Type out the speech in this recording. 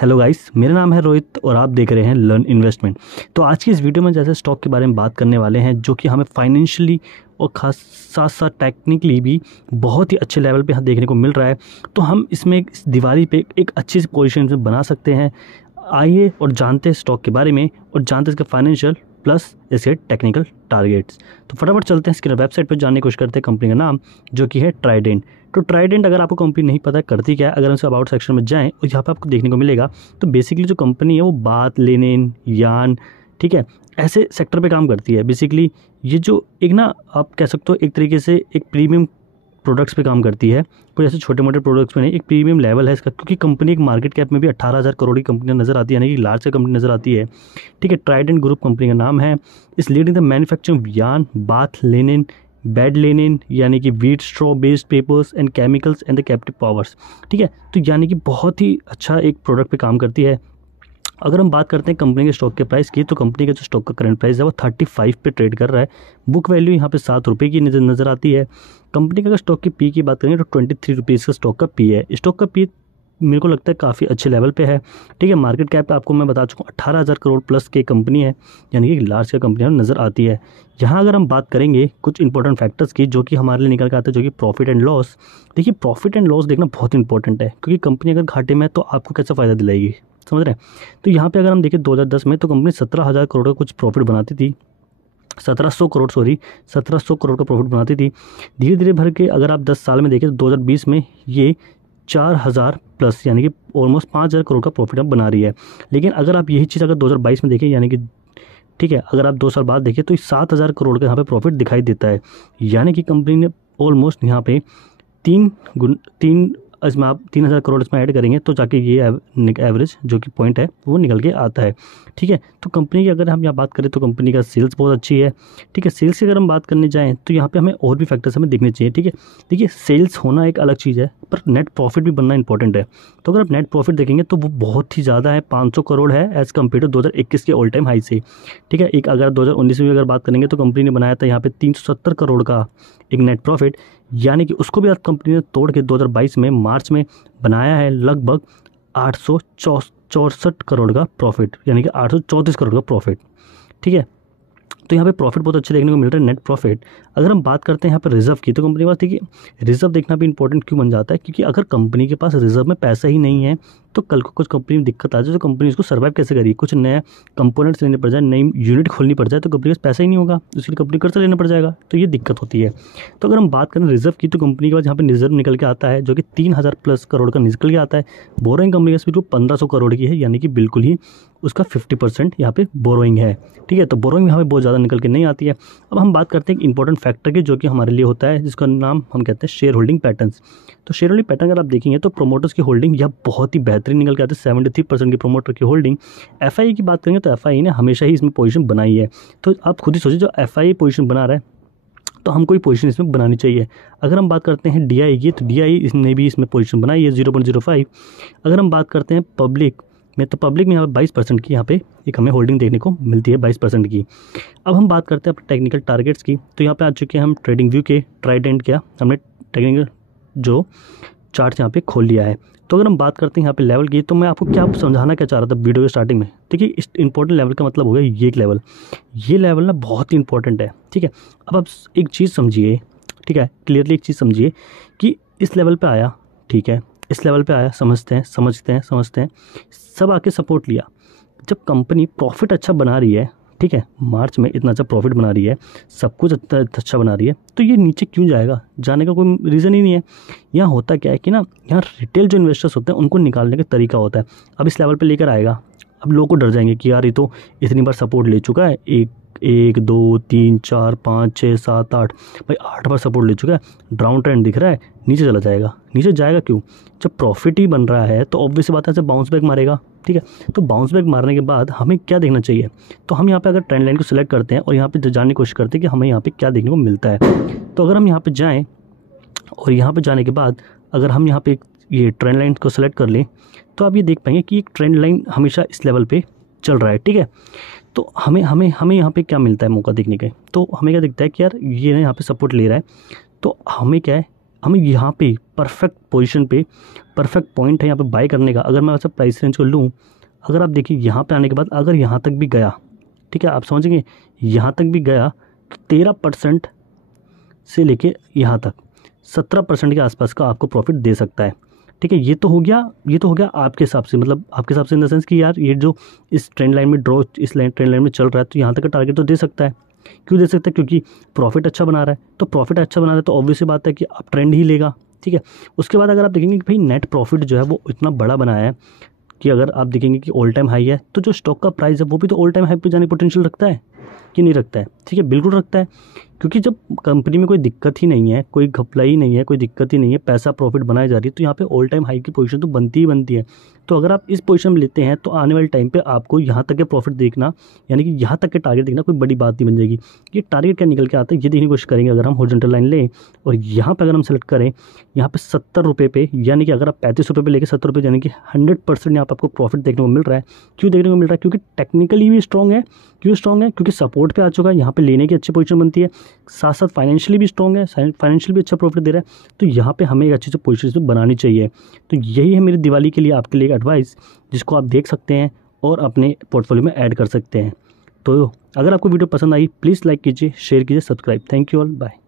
Hello guys, मेरा नाम है रोहित और आप देख रहे हैं लर्न इन्वेस्टमेंट। तो आज की इस वीडियो में जैसे स्टॉक के बारे में बात करने वाले हैं जो कि हमें फाइनेंशियली और खास साथ साथ टेक्निकली भी बहुत ही अच्छे लेवल पे यहाँ देखने को मिल रहा है। तो हम इसमें इस दिवाली पे एक अच्छी सी पोजीशन में बना सकते हैं। आइए और जानते हैं स्टॉक के बारे में और जानते हैं इसके फाइनेंशियल प्लस इसके टेक्निकल टारगेट्स। तो फटाफट चलते हैं इसकी वेबसाइट पर जानने की कोशिश करते हैं कंपनी का नाम जो कि है ट्राइडेंट। तो ट्राइडेंट अगर आपको कंपनी नहीं पता करती क्या है, अगर हम इसे अबाउट सेक्शन में जाएं और यहाँ पे आपको देखने को मिलेगा तो बेसिकली जो कंपनी है वो बात लेनिन यान, ठीक है, ऐसे सेक्टर पे काम करती है। बेसिकली ये जो एक ना आप कह सकते हो एक तरीके से एक प्रीमियम प्रोडक्ट्स पे काम करती है, कोई ऐसे छोटे मोटे प्रोडक्ट्स में नहीं, एक प्रीमियम लेवल है इसका। क्योंकि कंपनी एक मार्केट कैप में भी 18,000 करोड़ की कंपनी नज़र आती है, यानी कि लार्ज कंपनी नज़र आती है। ठीक है, ट्राइडेंट ग्रुप कंपनी का नाम है। इस लीडिंग द मैन्युफैक्चरिंग यान, बाथ लेनिन, बेड लेनिन यानी कि wheat straw based papers and chemicals and the captive powers. ठीक है, तो यानी कि बहुत ही अच्छा एक प्रोडक्ट पे काम करती है। अगर हम बात करते हैं कंपनी के स्टॉक के प्राइस की, तो कंपनी का जो स्टॉक का करंट प्राइस है वो 35 पे ट्रेड कर रहा है। बुक वैल्यू यहाँ पे 7 रुपये की नज़र आती है। कंपनी का अगर स्टॉक की पी की बात करेंगे तो 23 रुपीज़ का स्टॉक का पी है। स्टॉक का पी मेरे को लगता है काफ़ी अच्छे लेवल पे है। ठीक है, मार्केट कैप आपको मैं बता चुका हूँ 18,000 करोड़ प्लस की कंपनी है, यानी कि लार्ज का कंपनी नज़र आती है। यहाँ अगर हम बात करेंगे कुछ इंपॉर्टेंट फैक्टर्स की जो कि हमारे लिए निकल के आते हैं, जो कि प्रॉफिट एंड लॉस। देखिए, प्रॉफिट एंड लॉस देखना बहुत इंपॉर्टेंट है, क्योंकि कंपनी अगर घाटे में है तो आपको कैसा फ़ायदा दिलाएगी, समझ रहे हैं। तो यहाँ पे अगर हम देखें 2010 में तो कंपनी 17,000 करोड़ का कुछ प्रॉफिट बनाती थी, 1700 करोड़ का प्रॉफिट बनाती थी। धीरे धीरे भर के अगर आप 10 साल में देखें तो 2020 में ये 4,000 प्लस यानी कि ऑलमोस्ट 5,000 करोड़ का प्रॉफिट अब बना रही है। लेकिन अगर आप यही चीज़ अगर 2022 में देखें, यानी कि ठीक है, अगर आप 2 साल बाद देखें तो 7,000 करोड़ का यहाँ पे प्रॉफिट दिखाई देता है। यानी कि कंपनी ने ऑलमोस्ट यहाँ पे तीन इसमें आप 3,000 करोड़ इसमें ऐड करेंगे तो जाके ये एवरेज जो कि पॉइंट है वो निकल के आता है। ठीक है, तो कंपनी की अगर हम यहाँ बात करें तो कंपनी का सेल्स बहुत अच्छी है। ठीक है, सेल्स की अगर हम बात करने जाएँ तो यहाँ पे हमें और भी फैक्टर्स हमें देखने चाहिए। ठीक है, देखिए, सेल्स होना एक अलग चीज़ है, पर नेट प्रॉफिट भी बनना इंपॉर्टेंट है। तो अगर आप नेट प्रॉफिट देखेंगे तो वो बहुत ही ज़्यादा है, 500 करोड़ है एज़ कम्पेयर टू 2021 के ऑल टाइम हाई से। ठीक है, एक अगर 2019 में अगर बात करेंगे तो कंपनी ने बनाया था यहाँ पे 370 करोड़ का एक नेट प्रॉफिट, यानी कि उसको भी आज कंपनी ने तोड़ के 2022 में मार्च में बनाया है लगभग 864 करोड़ का प्रॉफिट, यानी कि 834 करोड़ का प्रॉफिट। ठीक है, तो यहाँ पे प्रॉफिट बहुत अच्छे देखने को मिल रहा है, नेट प्रॉफिट। अगर हम बात करते हैं यहाँ पर रिजर्व की, तो कंपनी के पास देखिए रिजर्व देखना भी इंपॉर्टेंट क्यों बन जाता है, क्योंकि अगर कंपनी के पास रिजर्व में पैसा ही नहीं है तो कल को कुछ कंपनी में दिक्कत आ जाए तो कंपनी उसको सर्वाइव कैसे करेगी। कुछ नए कंपोनेंट्स लेने पड़ जाए, नई यूनिट खोलनी पड़ जाए तो कंपनी के पास पैसा ही नहीं होगा, उसके लिए कंपनी कर्जा लेना पड़ जाएगा, तो ये दिक्कत होती है। तो अगर हम बात करें रिजर्व की, तो कंपनी के पास यहाँ पे रिजर्व निकल के आता है जो कि 3,000 प्लस करोड़ का निकल के आता है। बोरोइंग कंपनी के पास 1,500 करोड़ की है, यानी कि बिल्कुल ही उसका 50% यहाँ पे बोरोइंग है। ठीक है, तो बोरोइंग यहाँ पे बहुत ज़्यादा निकल के नहीं आती है। अब हम बात करते हैं एक इंपॉर्टेंट फैक्टर की जो कि हमारे लिए होता है, जिसका नाम हम कहते हैं शेयर होल्डिंग पैटर्न्स। तो शेयर होल्डिंग पैटर्न अगर आप देखेंगे तो प्रोमोटर्स की होल्डिंग यह बहुत ही बेहतरीन निकल के आती है, 73% की प्रोमोटर की होल्डिंग। एफआई की बात करेंगे तो एफआई ने हमेशा ही इसमें पोजीशन बनाई है। तो आप खुद ही सोचिए, जो एफआई पोजीशन बना रहा है तो हमको ही पोजीशन इसमें बनानी चाहिए। अगर हम बात करते हैं डीआई की, तो डीआई इसने भी इसमें पोजीशन बनाई है 0.05। अगर हम बात करते हैं पब्लिक में, तो पब्लिक में यहाँ पे 22% की यहाँ पे एक हमें होल्डिंग देखने को मिलती है, 22% की। अब हम बात करते हैं अपने टेक्निकल टारगेट्स की, तो यहाँ पे आ चुके हैं हम ट्रेडिंग व्यू के। ट्राइडेंट क्या हमने टेक्निकल जो चार्ट यहाँ पे खोल लिया है। तो अगर हम बात करते हैं यहाँ पे लेवल की, तो मैं आपको क्या समझाना क्या चाह रहा था वीडियो के स्टार्टिंग में। देखिए, इस इंपॉर्टेंट लेवल का मतलब हो गया ये एक लेवल, ये लेवल ना बहुत ही इंपॉर्टेंट है। ठीक है, अब आप एक चीज़ समझिए, ठीक है, क्लियरली एक चीज़ समझिए कि इस लेवल पे आया, ठीक है, इस लेवल पे आया, समझते हैं, सब आके सपोर्ट लिया। जब कंपनी प्रॉफिट अच्छा बना रही है, ठीक है, मार्च में इतना अच्छा प्रॉफिट बना रही है, सब कुछ अच्छा बना रही है, तो ये नीचे क्यों जाएगा, जाने का कोई रीज़न ही नहीं है। यहाँ होता क्या है कि ना, यहाँ रिटेल जो इन्वेस्टर्स होते हैं उनको निकालने का तरीका होता है। अब इस लेवल पे लेकर आएगा, अब लोग को डर जाएंगे कि यार ये तो इतनी बार सपोर्ट ले चुका है, 1 2 3 4 5 6 7 8, भाई 8 बार सपोर्ट ले चुका है, डाउन ट्रेंड दिख रहा है, नीचे चला जाएगा। नीचे जाएगा क्यों, जब प्रॉफिट ही बन रहा है तो ऑब्वियस बात है ऐसे बाउंस बैक मारेगा। ठीक है, तो बाउंस बैक मारने के बाद हमें क्या देखना चाहिए, तो हम यहाँ पे अगर ट्रेंड लाइन को सिलेक्ट करते हैं और यहाँ पे जानने की कोशिश करते हैं कि हमें यहाँ पे क्या देखने को मिलता है, तो अगर हम यहाँ पे जाएँ और यहाँ पे जाने के बाद अगर हम यहाँ पे ये ट्रेंड लाइन को सिलेक्ट कर लें, तो आप ये देख पाएंगे कि एक ट्रेंड लाइन हमेशा इस लेवल पे चल रहा है। ठीक है, तो हमें हमें हमें यहाँ पे क्या मिलता है मौका देखने का, तो हमें क्या दिखता है कि यार ये ना यहाँ पे सपोर्ट ले रहा है, तो हमें क्या है, हमें यहाँ पे परफेक्ट पोजीशन पे परफेक्ट पॉइंट है यहाँ पे बाय करने का। अगर मैं वैसे प्राइस रेंज को लूँ, अगर आप देखिए यहाँ पे आने के बाद अगर यहाँ तक भी गया, ठीक है, आप समझेंगे यहाँ तक भी गया तो 13% से लेके यहाँ तक 17% के आसपास का आपको प्रॉफिट दे सकता है। ठीक है, ये तो हो गया आपके हिसाब से, मतलब आपके हिसाब से इन द सेंस कि यार ये जो इस ट्रेंड लाइन में ट्रेंड लाइन में चल रहा है तो यहाँ तक का टारगेट तो दे सकता है। क्यों दे सकता है? क्योंकि प्रॉफिट अच्छा बना रहा है। तो प्रॉफिट अच्छा बना रहा है तो ऑब्वियस बात है कि आप ट्रेंड ही लेगा। ठीक है, उसके बाद अगर आप देखेंगे कि भाई नेट प्रॉफिट जो है वो इतना बड़ा बनाया है कि अगर आप देखेंगे कि ऑल टाइम हाई है, तो जो स्टॉक का प्राइस है वो भी तो ऑल टाइम हाई पे जाने पोटेंशियल रखता है कि नहीं रखता है? ठीक है, बिल्कुल रखता है। क्योंकि जब कंपनी में कोई दिक्कत ही नहीं है, कोई घपला ही नहीं है, कोई दिक्कत ही नहीं है, पैसा प्रॉफिट बनाई जा रही है, तो यहाँ पे ऑल टाइम हाई की पोजीशन तो बनती ही बनती है। तो अगर आप इस पोजीशन में लेते हैं तो आने वाले टाइम पे आपको यहाँ तक के प्रॉफिट देखना, यानी कि यहाँ तक के टारगेट देखना कोई बड़ी बात नहीं बन जाएगी। ये टारगेट क्या निकल के आता है ये देखने की कोशिश करेंगे। अगर हम हॉरिजॉन्टल लाइन लें और यहाँ पर अगर हम सेलेक्ट करें, यहाँ पे 70 रुपये पे, यानी कि अगर आप 35 रुपये पे लेके 70 रुपये, यानी कि 100% यहाँ पर आपको प्रॉफिट देखने को मिल रहा है। क्यों देखने को मिल रहा है? क्योंकि टेक्निकली भी स्ट्रॉन्ग है। क्यों स्ट्रॉन्ग है? क्योंकि सपोर्ट पे आ चुका है, यहाँ पे लेने की अच्छी पोजीशन बनती है, साथ साथ फाइनेंशियली भी स्ट्रॉन्ग है, फाइनेंशियल भी अच्छा प्रॉफिट दे रहा है। तो यहाँ पे हमें एक अच्छी सी पोजीशन बनानी चाहिए। तो यही है मेरी दिवाली के लिए आपके लिए एडवाइस, जिसको आप देख सकते हैं और अपने पोर्टफोलियो में ऐड कर सकते हैं। तो अगर आपको वीडियो पसंद आई प्लीज़ लाइक कीजिए, शेयर कीजिए, subscribe. Thank you all, bye.